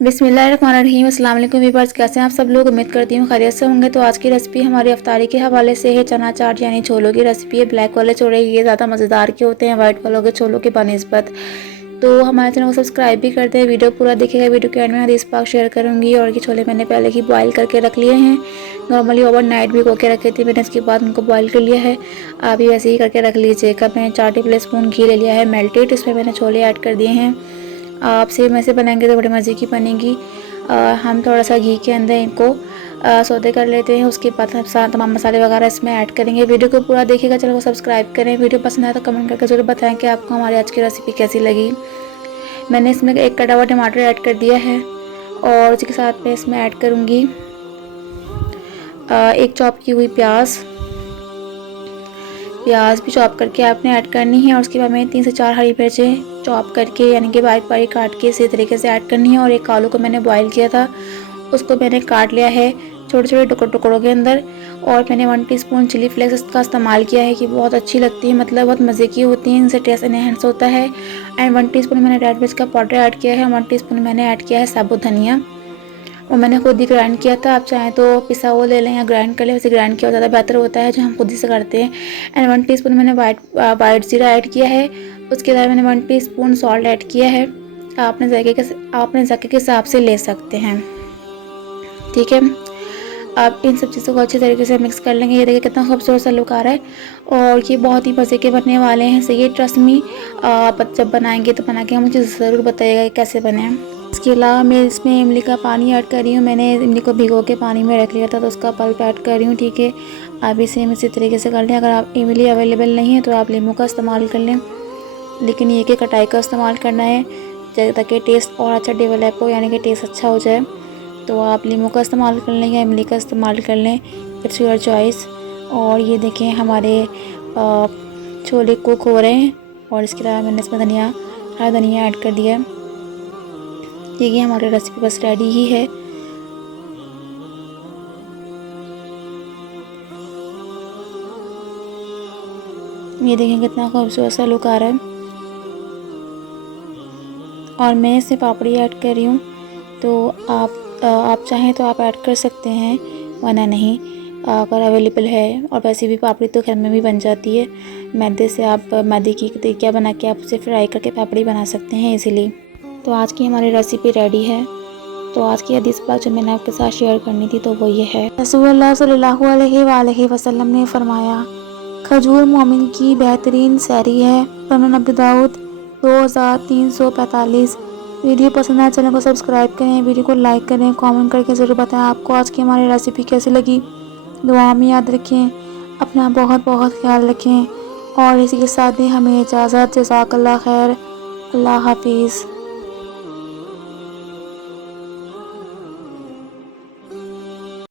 बिस्मिल्लाहिर्रहमानिर्रहीम। अस्सलाम वालेकुम व्यूअर्स, कैसे हैं आप सब लोग। उम्मीद करती हूँ खैरियत से होंगे। तो आज की रेसिपी हमारी अफ्तारी के हवाले से है। चना चाट यानी छोलों की रेसिपी है। ब्लैक वाले छोले ये ज़्यादा मज़ेदार के होते हैं वाइट वालों के छोलों के बनिस्बत। तो हमारे चैनल को सब्सक्राइब भी करते हैं। वीडियो पूरा देखिएगा। वीडियो के एंड में हदीस पाक शेयर करूँगी। और ये छोले मैंने पहले ही बॉयल करके रख लिए हैं। नॉर्मली ओवरनाइट भी होके रखे थे मैंने, इसके बाद उनको बॉयल कर लिया है। आप भी वैसे ही करके रख लीजिएगा। मैंने 4 टेबल स्पून घी ले लिया है मेल्टेड, इसमें मैंने छोले ऐड कर दिए हैं। आप सेम ऐसे बनाएंगे तो बड़े मज़े की बनेगी। हम थोड़ा सा घी के अंदर इनको सौते कर लेते हैं। उसके बाद हम साथ तमाम मसाले वगैरह इसमें ऐड करेंगे। वीडियो को पूरा देखिएगा। चैनल को सब्सक्राइब करें। वीडियो पसंद आए तो कमेंट करके ज़रूर बताएं कि आपको हमारी आज की रेसिपी कैसी लगी। मैंने इसमें एक कटा हुआ टमाटर ऐड कर दिया है और उसके साथ में इसमें ऐड करूँगी एक चॉप की हुई प्याज भी चॉप करके आपने ऐड करनी है। और उसके बाद मैंने 3 से 4 हरी मिर्चें चॉप करके यानी कि बारीक बारीक काट के इसी तरीके से ऐड करनी है। और एक आलू को मैंने बॉईल किया था, उसको मैंने काट लिया है छोटे छोटे टुकड़ों के अंदर। और मैंने 1 टीस्पून चिली फ्लेक्स का इस्तेमाल किया है कि बहुत अच्छी लगती है, मतलब बहुत मज़े की होती हैं, इनसे टेस्ट एनहेंस होता है। एंड 1 टीस्पून मैंने रेड मिर्च का पाउडर ऐड किया है। 1 टीस्पून मैंने ऐड किया है साबुत धनिया, वो मैंने खुद ही ग्राइंड किया था। आप चाहें तो पिसा हुआ ले लें या ग्राइंड कर लें, वैसे ग्राइंड किया ज़्यादा बेहतर होता है जो हम खुद ही से करते हैं। एंड 1 टीस्पून मैंने वाइट जीरा ऐड किया है। उसके अलावा मैंने 1 टीस्पून सॉल्ट ऐड किया है। आपने जायके के हिसाब से ले सकते हैं, ठीक है। आप इन सब चीज़ों को अच्छे तरीके से मिक्स कर लेंगे। ये देखिए कितना खूबसूरत सा लुक आ रहा है और ये बहुत ही मज़े के बनने वाले हैं। सो ये ट्रस्ट मी, आप जब बनाएंगे तो बना के मुझे ज़रूर बताइएगा कैसे बने हैं। इसके अलावा मैं इसमें इमली का पानी ऐड कर रही हूँ। मैंने इमली को भिगो के पानी में रख लिया था तो उसका पल्प ऐड कर रही हूँ, ठीक है। आप भी सेम इसी तरीके से कर लें। अगर आप इमली अवेलेबल नहीं है तो आप नींबू का इस्तेमाल कर लें, लेकिन ये कि कटाई का इस्तेमाल करना है ताकि टेस्ट और अच्छा डेवलप हो, यानी कि टेस्ट अच्छा हो जाए। तो आप नींबू का इस्तेमाल कर लें या इमली का इस्तेमाल कर लें, इट्स योर चॉइस। और ये देखें हमारे छोले कुक हो रहे हैं। और इसके अलावा मैंने इसमें हरा धनिया ऐड कर दिया है। देखिए हमारी रेसिपी बस रेडी ही है। ये देखें कितना खूबसूरत सा लुक आ रहा है। और मैं इसमें पापड़ी ऐड कर रही हूँ, तो आप चाहें तो आप ऐड कर सकते हैं, वरना नहीं अगर अवेलेबल है। और वैसे भी पापड़ी तो घर में भी बन जाती है मैदे से। आप मैदे की टिकिया बना के आप उसे फ्राई करके पापड़ी बना सकते हैं इजीली। तो आज की हमारी रेसिपी रेडी है। तो आज की हदीस पाक जो मैंने आपके साथ शेयर करनी थी तो वो ये है। रसूलुल्लाह सल्लल्लाहु अलैहि वसल्लम ने फरमाया, खजूर मोमिन की बेहतरीन सैरी है। सुनन अबू दाऊद 2345। वीडियो पसंद आए चैनल को सब्सक्राइब करें, वीडियो को लाइक करें, कमेंट करके ज़रूर बताएं आपको आज की हमारी रेसिपी कैसी लगी। दुआ में याद रखें, अपना बहुत बहुत ख्याल रखें। और इसी के साथ ही हमें इजाज़त। जज़ाकल्लाह खैर। अल्लाह हाफिज़।